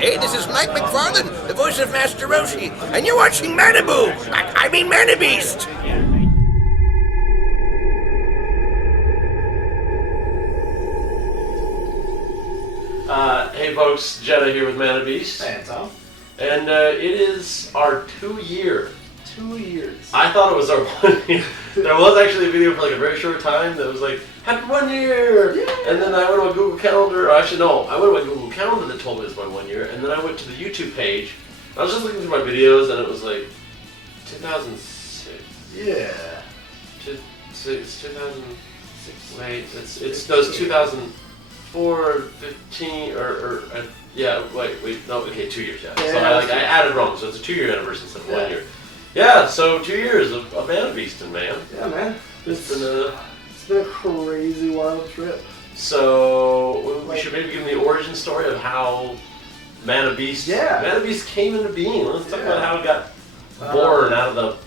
Hey, this is Mike McFarlane, the voice of Master Roshi, and you're watching Manabeast. Hey folks, Jeddah here with Manabeast. Hey, Tom. And it is our 2 year. 2 years. I thought it was our 1 year. There was actually a video for like a very short time that was like, happy 1 year! Yeah. And then I went to my Google Calendar, or actually no, I went to my Google Calendar that told me it was my 1 year, and then I went to the YouTube page. I was just looking through my videos and it was like 2006. Yeah. It's 2006. Wait, it's those 2004, 15, yeah, wait, no, okay, 2 years, yeah. So I added wrong, so it's a 2 year anniversary instead of 1 year. Yeah, so 2 years of Manabeasting, man. Yeah, man. It's been a crazy wild trip. So we should maybe give them the origin story of how Manabeast came into being. Let's talk about how it got born out of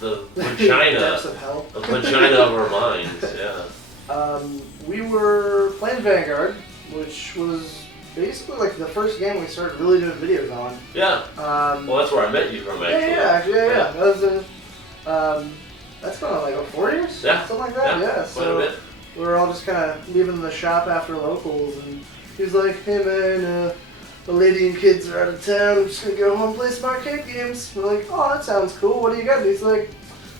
the vagina, depths of hell. the vagina of our minds. Yeah. We were playing Vanguard, which was basically like the first game we started really doing videos on. Yeah. Well, that's where I met you from, actually. Yeah. That was that's going on like 4 years? Yeah. Something like that, yeah. So we were all just kind of leaving the shop after locals, and he's like, hey man, the lady and kids are out of town, I'm just going to go home and play some arcade games. We're like, oh, that sounds cool, what do you got? And he's like,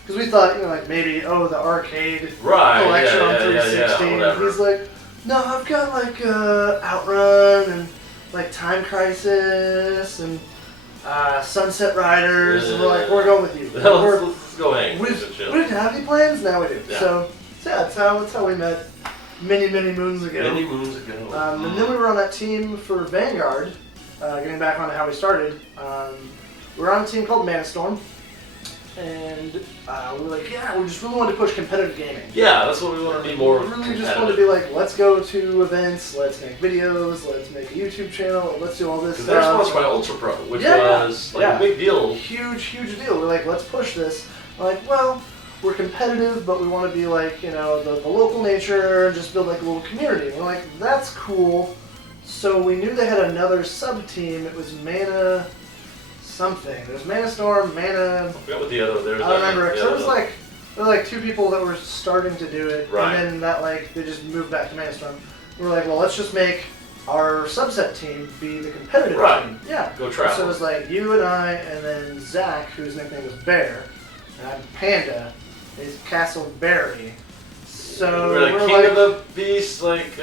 because we thought, like maybe, the arcade collection on 360. And he's like, no, I've got like Outrun and like Time Crisis and Sunset Riders, and we're like, we're going with you. Let's go hang. We didn't have any plans, now we do. Yeah. So yeah, that's how we met many moons ago. Many moons ago. And then we were on that team for Vanguard, getting back on to how we started. We were on a team called Manastorm, and we were like, yeah, we just really wanted to push competitive gaming. Yeah, that's what we want to be more We really just wanted to be like, let's go to events, let's make videos, let's make a YouTube channel, let's do all this stuff. They're sponsored by Ultra Pro, which was like a big deal. Huge deal. We're like, let's push this. We're like, well, we're competitive, but we want to be like, the local nature, just build like a little community. We're like, that's cool. So we knew they had another sub-team. It was Mana something. There's Manastorm, Mana... I forgot what the other... I don't remember. So there were like two people that were starting to do it, right. And then they just moved back to Manastorm. We were like, well, let's just make our subset team be the competitive team. Yeah. Go travel. So it was like you and I, and then Zach, whose nickname was Bear, and I'm Panda, and he's Castleberry. So we're like King of the Beast, like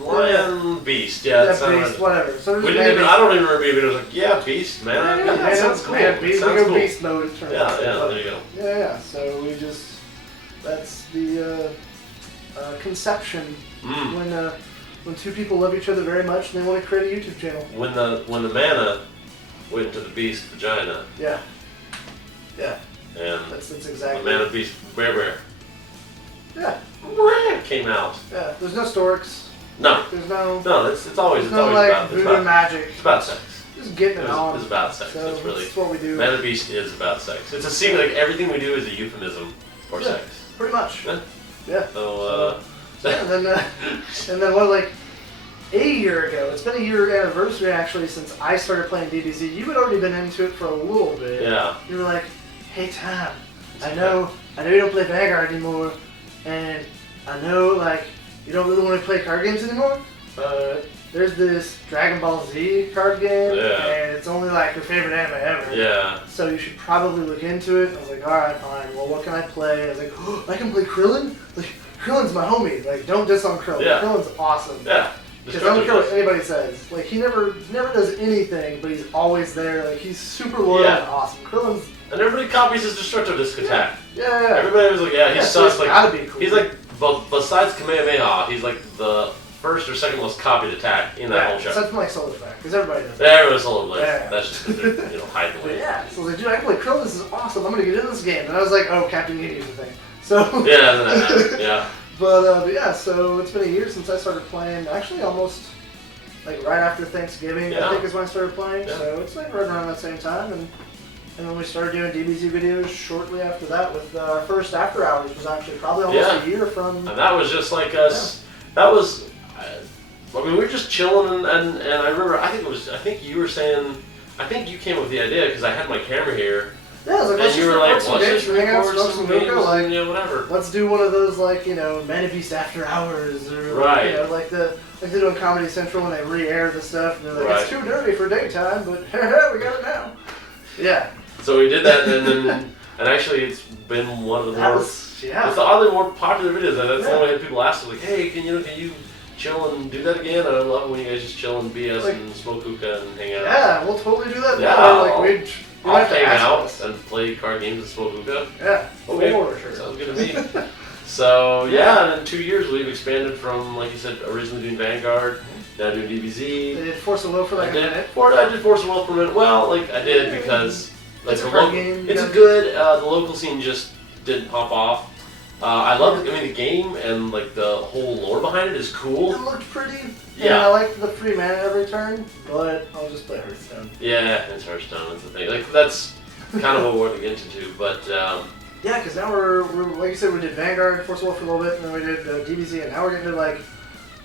Lion Beast. Yeah, that sounds Beast, whatever. So I don't even remember, but it was like, yeah, Beast, man. Yeah, that sounds cool. Man, Beast, sounds we go cool. Beast mode. Yeah, there you go. Yeah. So that's the conception when two people love each other very much and they want to create a YouTube channel. When the Mana went to the Beast vagina. Yeah. And that's exactly. The Manabeast where? Yeah. Came out. Yeah. There's no storks. No. There's no. No, it's always like about voodoo magic. It's about sex. Just getting it on. It's about sex. So it's really. That's what we do. Manabeast is about sex. It's a secret. Like everything we do is a euphemism for sex. Pretty much. Yeah. So, and then what, like a year ago? It's been a year anniversary actually since I started playing DBZ. You had already been into it for a little bit. Yeah. You were like, hey Tom, I know you don't play Vanguard anymore, and I know like you don't really want to play card games anymore, but there's this Dragon Ball Z card game, and it's only like your favorite anime ever. Yeah. So you should probably look into it. I was like, alright, fine. Well, what can I play? I was like, oh, I can play Krillin? Like, Krillin's my homie. Like, don't diss on Krillin. Yeah. Krillin's awesome. Yeah. Because I don't care what anybody says. Like, he never does anything, but he's always there. Like, he's super loyal and awesome. Krillin's... And everybody copies his destructive disc attack. Yeah. Everybody was like, he sucks. So gotta be cool. He's like, besides Kamehameha, he's like the first or second most copied attack in that whole show. Except for like Solar Flare, because everybody does that. Everyone's Solar Flare. That's just because they're, hiding away. Yeah, so I was like, dude, I can play Krillin, this is awesome, I'm gonna get into this game. And I was like, oh, Captain Ginny's a thing. So... Yeah. But yeah, so it's been a year since I started playing, actually almost like right after Thanksgiving, I think is when I started playing, so it's like right around that same time, and then we started doing DBZ videos shortly after that with our first After Hours was actually probably almost a year from... And that was just like us, that was, I mean, we were just chilling, and I remember, I think you were saying, I think you came up with the idea because I had my camera here. Yeah, I was like, and let's you just were like, record some let's games, just hang out, record smoke some some games, hookah, like, and, you know, whatever. let's do one of those, like, you know, Manabeast after hours, or, Right. you know, like they do on Comedy Central when they re-air the stuff, and they're like, Right. it's too dirty for daytime, but we got it now. Yeah. So we did that, and actually it's been one of the more, it's the oddly more popular videos. That's the only way people ask us, like, hey, can you chill and do that again? And I love it when you guys just chill and BS like, and smoke hookah and hang out. Yeah, we'll totally do that. Yeah, Like, I'll hang out and play card games and smoke hookah. Yeah, okay, for sure. Sounds good to me. So yeah, and in 2 years we've expanded from, like you said, originally doing Vanguard, now doing DBZ. They did Force of Will for like a minute. I did Force of Will for a minute. Well, like I did because like it's the a card local, game. it's a good. The local scene just didn't pop off. I love. I mean, the game and like the whole lore behind it is cool. It looked pretty. Yeah. And I liked the free mana every turn, but I'll just play Hearthstone. Yeah, it's Hearthstone. That's the thing. Like that's kind of what we're going to get into, but. Yeah, because now we're like you said, we did Vanguard, Force of Will for a little bit, and then we did DBZ, and now we're getting to like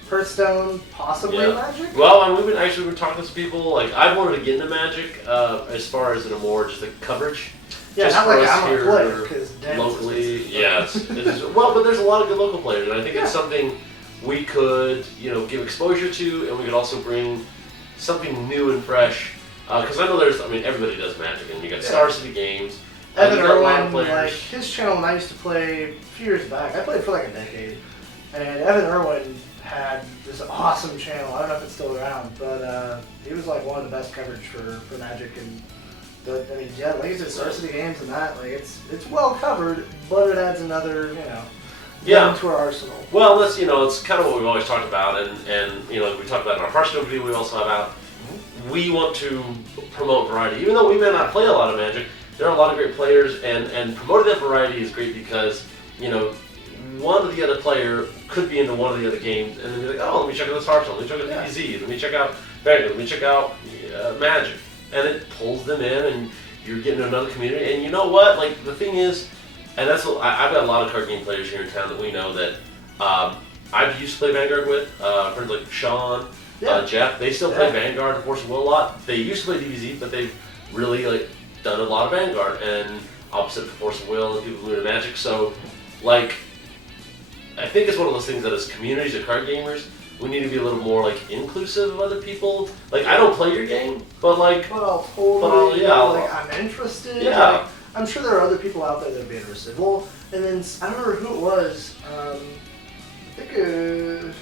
Hearthstone, possibly Magic. Well, and we've been talking to some people. Like I wanted to get into Magic as far as in a more just like coverage. Yeah, just not for like us I'm here a player because locally. Yes, it is. Well, but there's a lot of good local players, and I think it's something we could give exposure to, and we could also bring something new and fresh. Because I know everybody does Magic, and you got Star City Games. Evan Irwin, like his channel when I used to play a few years back, I played for like a decade, and Evan Irwin had this awesome channel. I don't know if it's still around, but he was like one of the best coverage for Magic. And like you said, Star City Games and that, like it's well covered, but it adds another to our arsenal. Well, that's it's kind of what we've always talked about, and we talked about in our Hearthstone video we also have out. We want to promote variety, even though we may not play a lot of Magic. There are a lot of great players, and promoting that variety is great because, one of the other player could be into one of the other games, and then be like, oh, let me check out this Hearthstone, let me check out DBZ, let me check out Vanguard, let me check out Magic. And it pulls them in, and you're getting to another community. And you know what? Like, the thing is, and that's what, I've got a lot of card game players here in town that we know that I've used to play Vanguard with, friends like Sean, Jeff, they still play Vanguard and Force of Will a lot. They used to play DBZ, but they've really, done a lot of Vanguard, and opposite to Force of Will and people who are Magic. So, I think it's one of those things that as communities of card gamers, we need to be a little more inclusive of other people. I don't play your game, but I'll totally, I'm interested. Yeah. I'm sure there are other people out there that would be interested. Well, and then I don't remember who it was. I think it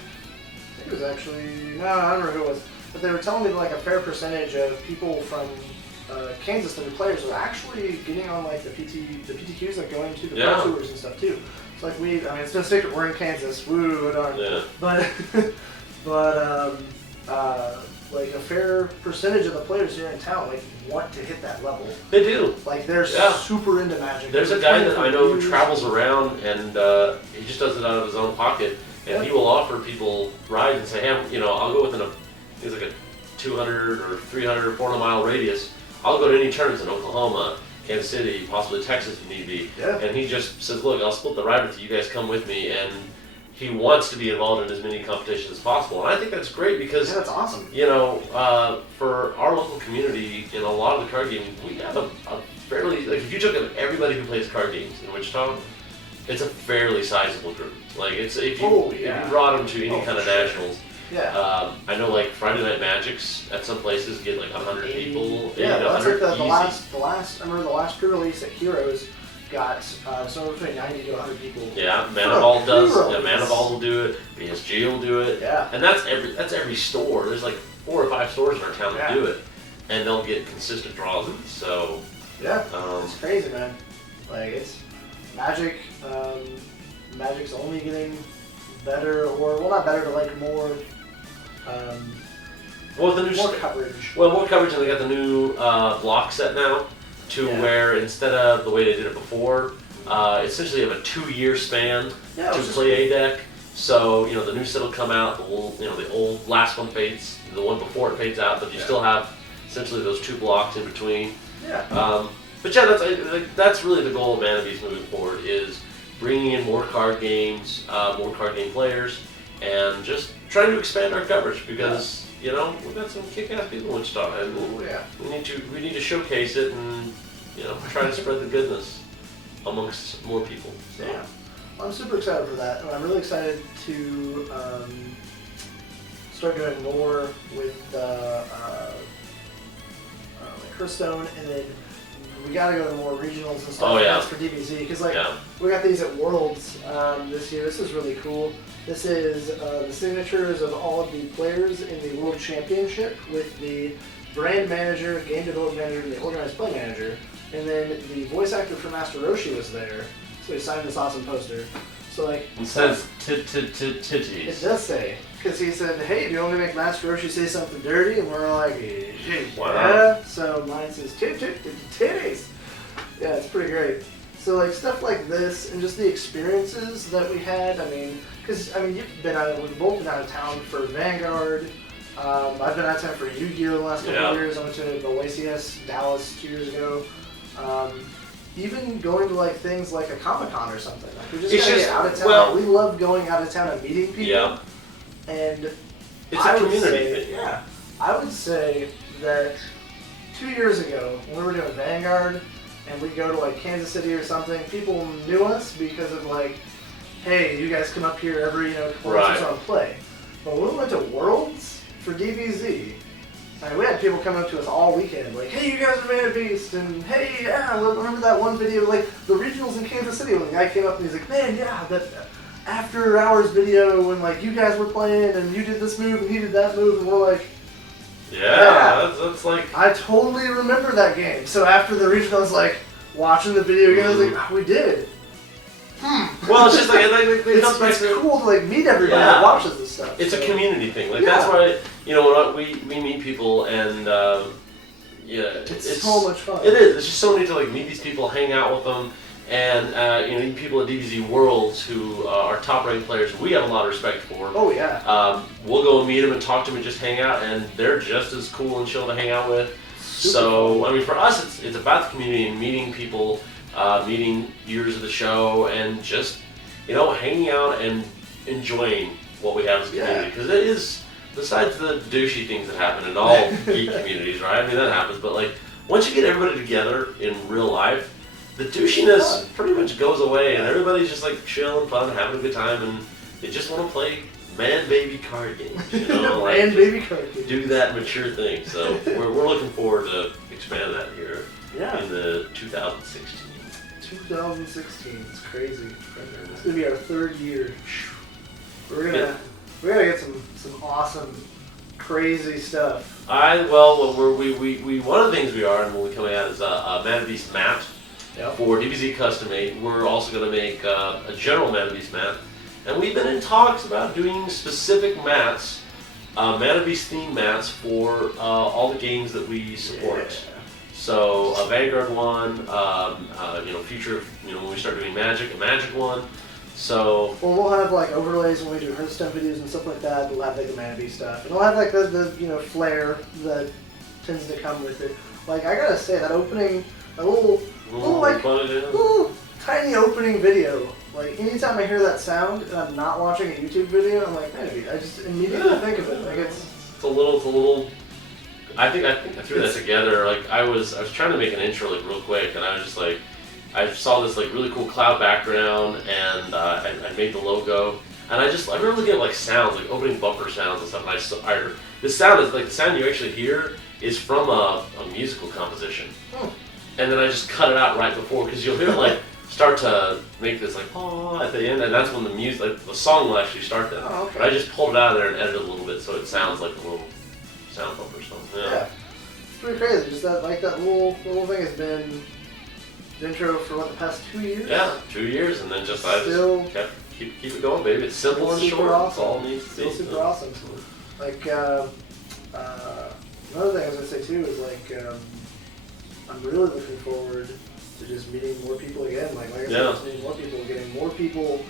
was actually no, I don't remember who it was. But they were telling me a fair percentage of people from Kansas that are players are actually getting on the PTQs, going to the pro tours and stuff too. It's it's no secret we're in Kansas. Woo, darn. Yeah. But a fair percentage of the players here in town want to hit that level. They do. They're super into Magic. There's a guy that I know who travels around, and he just does it out of his own pocket, and he will offer people rides and say, hey, I'll go within a 200 or 300 or 400 mile radius. I'll go to any tournaments in Oklahoma, Kansas City, possibly Texas if need be. Yeah. And he just says, look, I'll split the ride with you. You guys come with me. And he wants to be involved in as many competitions as possible. And I think that's great because, that's awesome. For our local community, in a lot of the card gaming, we have a fairly, if you look at everybody who plays card games in Wichita, it's a fairly sizable group. If you brought them to any kind of nationals, I know Friday Night Magics at some places get 100 people. Yeah, that's the last. I remember the last pre-release at Heroes got somewhere between 90 to 100 people. Yeah, Manaball does. Yeah, Manaball will do it. BSG will do it. Yeah, and that's every store. There's 4 or 5 stores in our town that do it, and they'll get consistent draws. So it's crazy, man. It's Magic. Magic's only getting better, or not better, but more. Well, the new more coverage. Well, more coverage, and they got the new block set now, where instead of the way they did it before, essentially you have a 2-year span to play a deck. So the new set will come out. The old last one fades. The one before it fades out, but you still have essentially those 2 blocks in between. Yeah. But that's really the goal of Manabeast moving forward is bringing in more card games, more card game players, and just trying to expand our coverage because you know we've got some kick-ass people in Wichita, and we need to showcase it and you know try to spread the goodness amongst more people. So. Yeah, I'm super excited for that, and I'm really excited to start doing more with Hearthstone, and then we gotta go to more regionals and stuff for DBZ because we got these at Worlds this year. This is really cool. This is the signatures of all of the players in the World Championship with the brand manager, game development manager, and the organized play manager. And then the voice actor for Master Roshi was there, so he signed this awesome poster. So like, it says titties. It does say, because he said, "Hey, do you want me to make Master Roshi say something dirty?" And we're like, "Yeah." So mine says titties. Yeah, it's pretty great. So like stuff like this, and just the experiences that we had. I mean, because we've both been out of town for Vanguard. I've been out of town for Yu-Gi-Oh! The last couple of years. I went to the OASIS Dallas 2 years ago. Even going to like things like a Comic-Con or something. Like we just gotta get out of town. Well, we love going out of town and meeting people. Yeah. And it's a community thing. Yeah. I would say that 2 years ago when we were doing Vanguard and we'd go to like Kansas City or something, people knew us because of like, hey, you guys come up here every couple months or so and play. But when we went to Worlds for DBZ, we had people coming up to us all weekend, like, hey, you guys are Manabeast, and hey, yeah, remember that one video, like, the regionals in Kansas City, when the guy came up and he's like, man, yeah, that after hours video when, like, you guys were playing, and you did this move, and he did that move, and we're like, that's like... I totally remember that game. So after the regional, I was like, watching the video again, I was like, we did. Well, it's just like it's cool to like meet everybody that watches this stuff. It's a community thing. Like that's why when we meet people and it's so much fun. It is. It's just so neat to like meet these people, hang out with them, and people at DBZ Worlds who are top ranked players. We have a lot of respect for. Oh yeah. We'll go and meet them and talk to them and just hang out, and they're just as cool and chill to hang out with. Super fun. I mean, for us, it's about the community and meeting people. Meeting viewers of the show and just, hanging out and enjoying what we have as a community. Because it is, besides the douchey things that happen in all geek communities, right? I mean, that happens. But, like, once you get everybody together in real life, the douchiness pretty much goes away. And everybody's just, like, chilling, fun, having a good time. And they just want to play man-baby card games, like man-baby card games. Do that mature thing. So we're looking forward to expand that here in the 2016. 2016, it's crazy. It's gonna be our third year. We're gonna get some awesome, crazy stuff. One of the things we are, and when we come out is a Manabeast mat for DBZ Custom 8. We're also gonna make a general Manabeast mat, and we've been in talks about doing specific mats, Manabeast themed mats for all the games that we support. Yeah. So a Vanguard one, future, when we start doing Magic, a Magic one. So we'll have like overlays when we do Hearthstone videos and stuff like that. We'll have like the Manabeast stuff, and we'll have like the flair that tends to come with it. Like I gotta say that opening, a little tiny opening video. Like anytime I hear that sound and I'm not watching a YouTube video, I'm like, Manabeast. I just immediately think of it. Like it's a little. I think I threw that together. Like I was trying to make an intro like real quick, and I was just like, I saw this like really cool cloud background, and I made the logo, and I remember looking at like sounds, like opening bumper sounds and stuff. And I heard this sound is like the sound you actually hear is from a musical composition, and then I just cut it out right before because you'll hear it like start to make this like at the end, and that's when the music, like the song will actually start then. Oh, okay. But I just pulled it out of there and edited it a little bit so it sounds like a little sound bumper or something. Yeah. It's pretty crazy. Just that little thing has been the intro for the past 2 years. Yeah, 2 years, and then I just kept keep it going, baby. It's simple and short. Awesome. That's all it needs to be. Still super awesome. Like another thing I was gonna say too is like I'm really looking forward to just meeting more people again. Like I said, just meeting more people, getting more people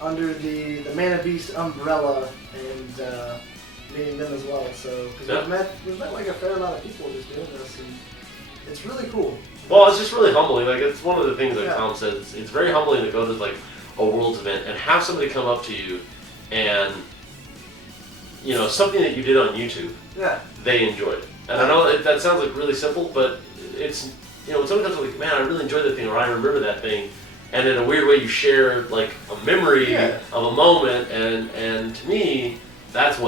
under the Manabeast umbrella and. Meeting them as well, so because we've met like a fair amount of people just doing this, and it's really cool. Well, it's just really humbling. Like it's one of the things that Tom said. It's very humbling to go to like a Worlds event and have somebody come up to you and something that you did on YouTube, they enjoyed. And I know that sounds like really simple, but it's, when someone comes like, man, I really enjoyed that thing, or I remember that thing, and in a weird way you share like a memory of a moment, and to me, that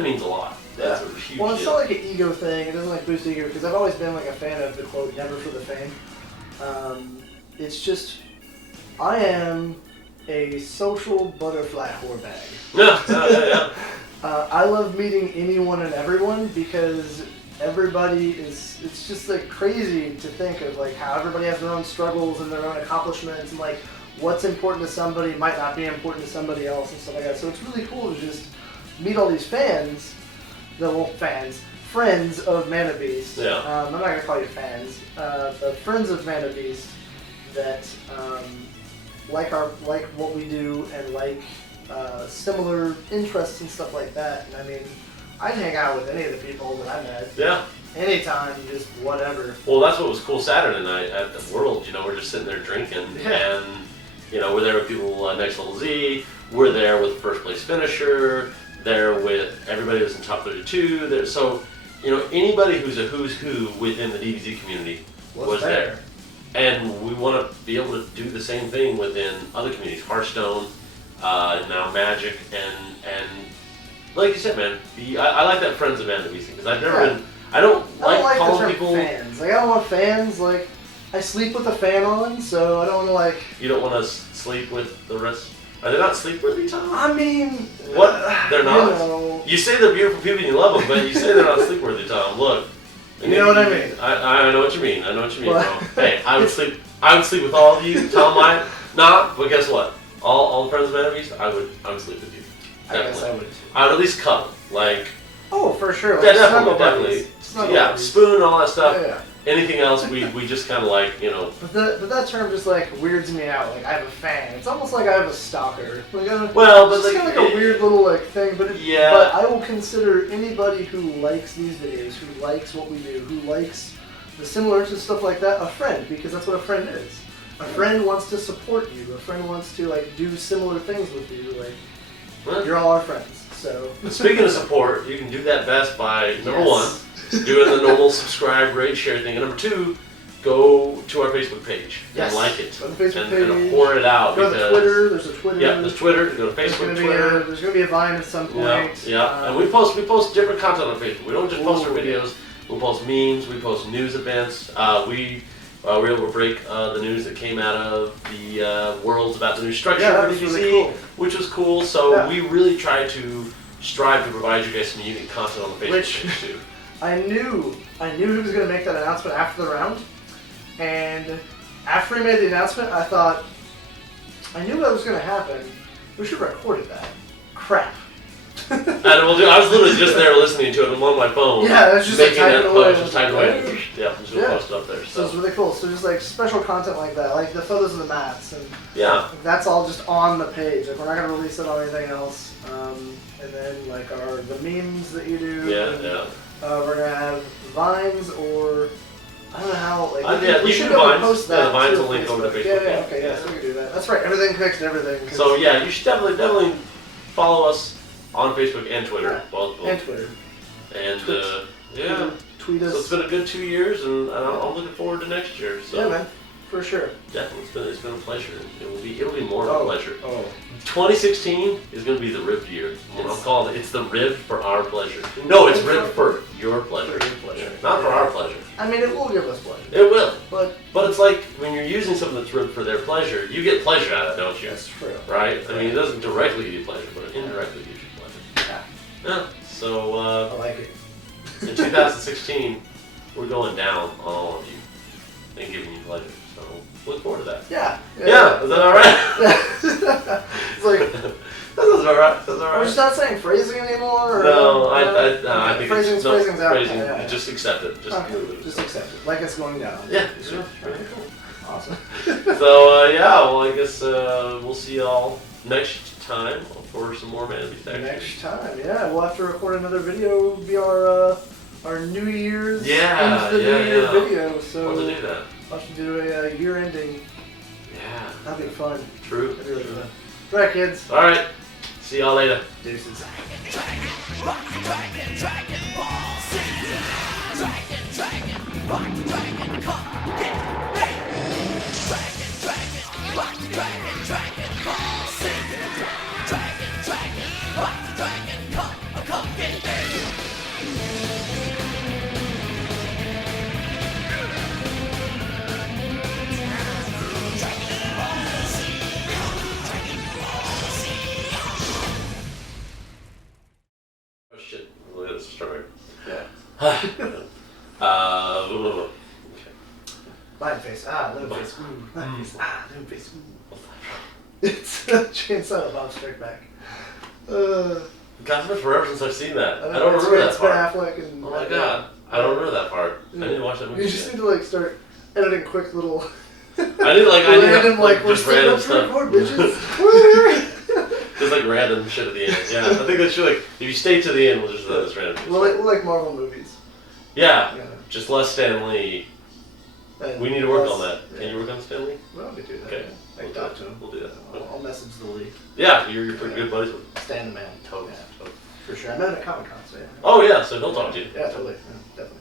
means a lot. That's a huge Well, it's deal. not like an ego thing. It doesn't like boost ego, because I've always been like a fan of the quote, never for the fame. It's just, I am a social butterfly whore bag. Yeah. I love meeting anyone and everyone, because everybody it's just like crazy to think of like how everybody has their own struggles and their own accomplishments, and like what's important to somebody might not be important to somebody else and stuff like that. So it's really cool to just meet all these friends of Manabeast. Yeah. I'm not going to call you fans, but friends of Manabeast that like what we do and like similar interests and stuff like that. And I mean, I'd hang out with any of the people that I met. Yeah. Anytime, just whatever. Well, that's what was cool Saturday night at the World. We're just sitting there drinking, and we're there with people Next Level Z. We're there with first place finisher. There with everybody that's in top 32. There, so anybody who's a who's who within the DBZ community was there. And we want to be able to do the same thing within other communities, Hearthstone, now Magic, and like you said, man, I like that friends of Manabeast thing, because I've never been. I don't like calling people fans. Like, I don't want fans. Like, I sleep with a fan on, so I don't want to You don't want to sleep with the rest. Are they not sleepworthy, Tom? I mean, what? They're not. You say they're beautiful people and you love them, but you say they're not sleepworthy, Tom. Look. You know what I mean? I know what you mean. I know what you mean, bro. Hey, I would sleep with all of you. Tom might not, but guess what? All the friends of Manabeast, I would sleep with you. Definitely. I guess I would. I would at least cuddle, like. Oh, for sure. Like, definitely. Yeah, spoon, all that stuff. Yeah. Anything else, we just kind of like, But that term just like weirds me out. Like, I have a fan. It's almost like I have a stalker. Like, but it's kind of like a weird little like thing. But But I will consider anybody who likes these videos, who likes what we do, who likes the similar to stuff like that, a friend, because that's what a friend is. A friend wants to support you. A friend wants to like do similar things with you. Like, you're all our friends. So. Speaking of support, you can do that best by number one, doing the normal subscribe, rate, share thing, and number two, go to our Facebook page and like it, go to the Facebook page, and pour it out. Go to Twitter. There's a Twitter. Yeah, there's Twitter. Go to Facebook, Twitter. There's gonna be a Vine at some point. Yeah. And we post different content on Facebook. We don't just post our videos. We post memes. We post news events. We were able to break the news that came out of the Worlds about the new structure for DBZ, really cool. which was cool. So we really try to strive to provide you guys some unique content on the Facebook page too. I knew he was going to make that announcement after the round, and after he made the announcement, I thought, I knew that was going to happen. We should have recorded that. Crap. I was literally just there listening to it. I'm on my phone. Yeah, it was just making that push, just typing away. Yeah, just post it up there. So it's really cool. So just like special content like that, like the photos of the mats, and that's all just on the page. Like, we're not gonna release it on anything else. And then like the memes that you do. We're gonna have Vines, or I don't know how. Like, we should post that. The Vines will link over to Facebook. Okay, so we can do that. That's right. Everything connects to everything. So you should definitely follow us on Facebook and Twitter. Both. And Twitter. And tweet us. So it's been a good 2 years, and I'm looking forward to next year. So yeah, man, for sure. Definitely, it's been a pleasure. It'll be more of a pleasure. 2016 is going to be the ribbed year. I'm calling it's the ribbed for our pleasure. No, it's ribbed for your pleasure. Not for our pleasure. I mean, it will give us pleasure. It will. But it's like when you're using something that's ribbed for their pleasure, you get pleasure out of it, don't you? That's true. Right? I mean, it doesn't directly give you pleasure, but it indirectly gives you pleasure. Yeah. So I like it. In 2016, we're going down on all of you and giving you pleasure. So look forward to that. Yeah. Is that all right? It's like that sounds all right. We're just not saying phrasing anymore. No, I think phrasing's out. Phrasing. Yeah. Just accept it. Just accept it. Like it's going down. Yeah. Sure. Very cool. Awesome. So well, I guess we'll see y'all next time for some more Manabeast action. Next time, we'll have to record another video. It'll be our New Year's New Year video. So we'll have to do that. We'll have to do a year ending. Yeah. That'd be fun. True. That'd be really fun. All right, kids. All right. See y'all later. Deuces. Oh shit! Look at this story. Yeah. Okay. Lion face. Lemon face. Lion face. Lemon face. It's a Chainsaw Bob Strike Back. God, it's been forever since I've seen that. I know, don't remember that it's Ben part. Affleck and Oh my god, I don't remember that part. Yeah. I need to watch that movie. You just need to like start editing quick little. I need we're just sitting random up to stuff. record, bitches. Just like random shit at the end. Yeah, I think that's true. Like if you stay to the end, we'll just this random. Shit. We're like Marvel movies. Yeah, Yeah. just less Stan Lee. And We need to work less- on that. yeah. Can you work on Stan Lee? Well, we do that. Okay. I can talk to him. We'll do that. I'll message the lead. Yeah, you're pretty good buddies with him. Stand the man. Totally. Yeah, for sure. I met him at Comic Con, so yeah. Oh yeah, so he'll talk to you. Yeah, totally. Yeah, definitely.